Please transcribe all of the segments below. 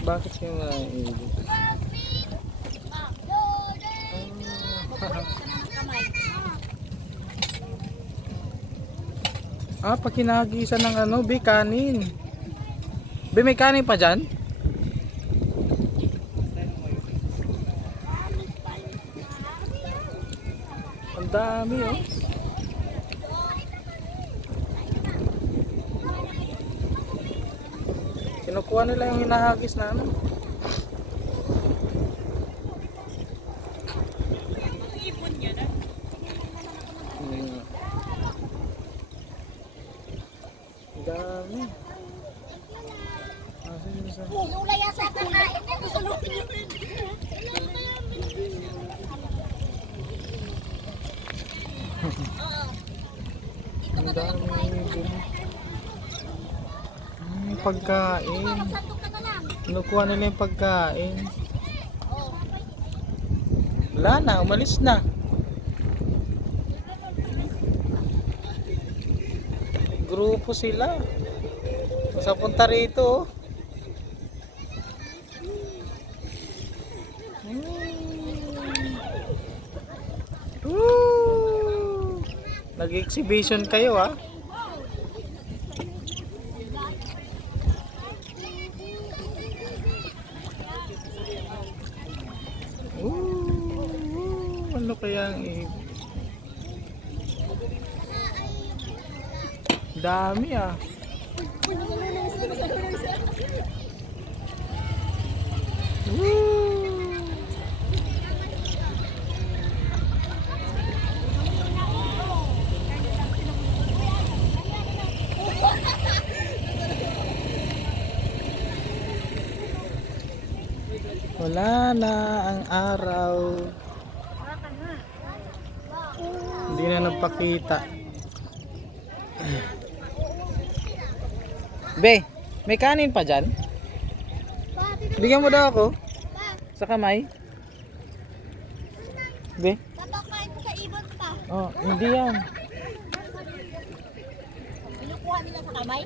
Bakit siya naiibig? Ah, pakinagisan ng ano, be, kanin. Be, may kanin pa dyan? Ang dami, oh. Kinukuha nila yung hinahagis na ano. Ang dami. Yung laya sa kanain niya, gusto lutin yun. Ang dami. Pagkain. Kinukuha nila yung pagkain. Wala na, umalis na. Grupo sila. Sa punta rito, oh. Woo! Nag-exhibition kayo, ah. Ano kaya ang dami, ah. Wala na ang araw. Hindi na nagpakita. Be, may kanin pa dyan? Bigyan mo daw ako. Sa kamay. Be? Tatakain mo sa ibon pa. Oh, hindi yan. Binukuha nila sa kamay?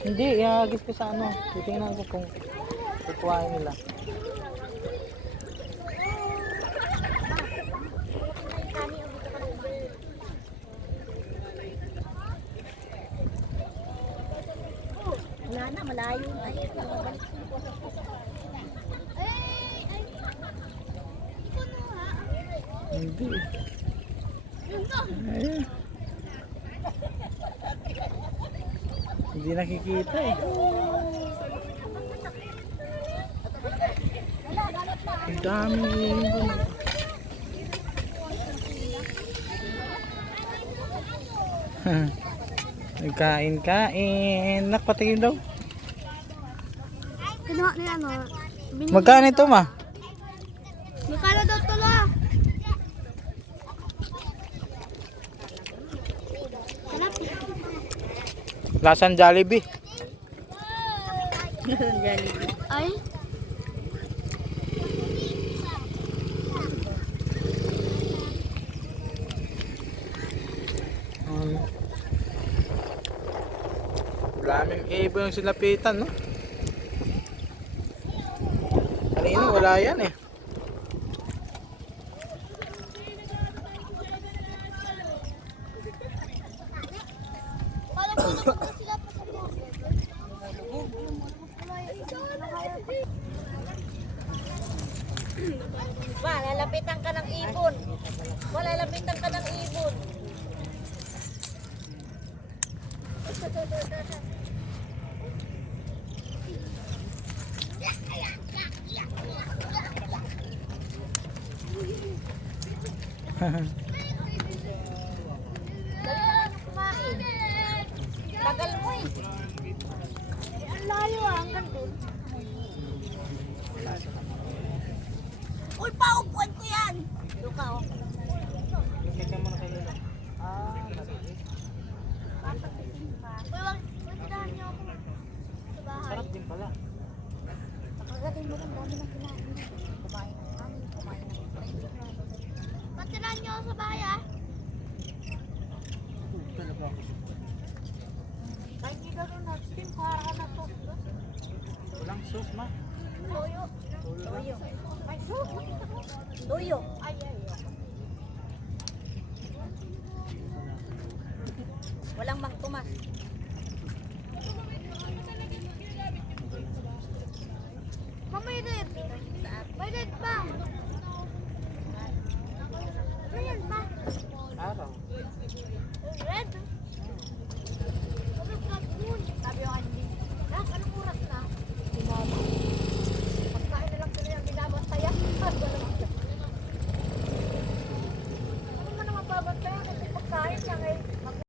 Hindi, ihagis ko sa ano. Titingnan ko kung kukuhain nila. Wala na, malayo na. Hindi. Ayun. Hindi nakikita, eh. Ang dami. Nagkain-kain. Nakpatingin daw. Kinuha nila, no? Magkano ito, ma? Magkano daw ito, la? Lasang Jollibee. Ay? Daming ibon yung sinapitan, no? Kanina wala yan, eh. Ba, lalapitan ka ng ibon. Wala, lalapitan ka ng ibon. Dali na lang kumain. Tagal mo, eh. Ang layo, ah, hanggang doon. Uy, paupuan ko yan! Luka, oh. Kaya mo na kayo lang. Uy, wag tirahan niyo ako sa bahay. Sarap din pala. Nakagaling mo rin, dami ng kinain. Kumain ng kanin, kumain ng french fries. Patirahan niyo ako sa bahay, ah. Talaga ako. Kahit hindi ka rin nag-steam, para ka na sauce. Walang sauce, ma. Toyo. Toyo. Toyo. Ay, ay, ay. Walang Mang Tomas.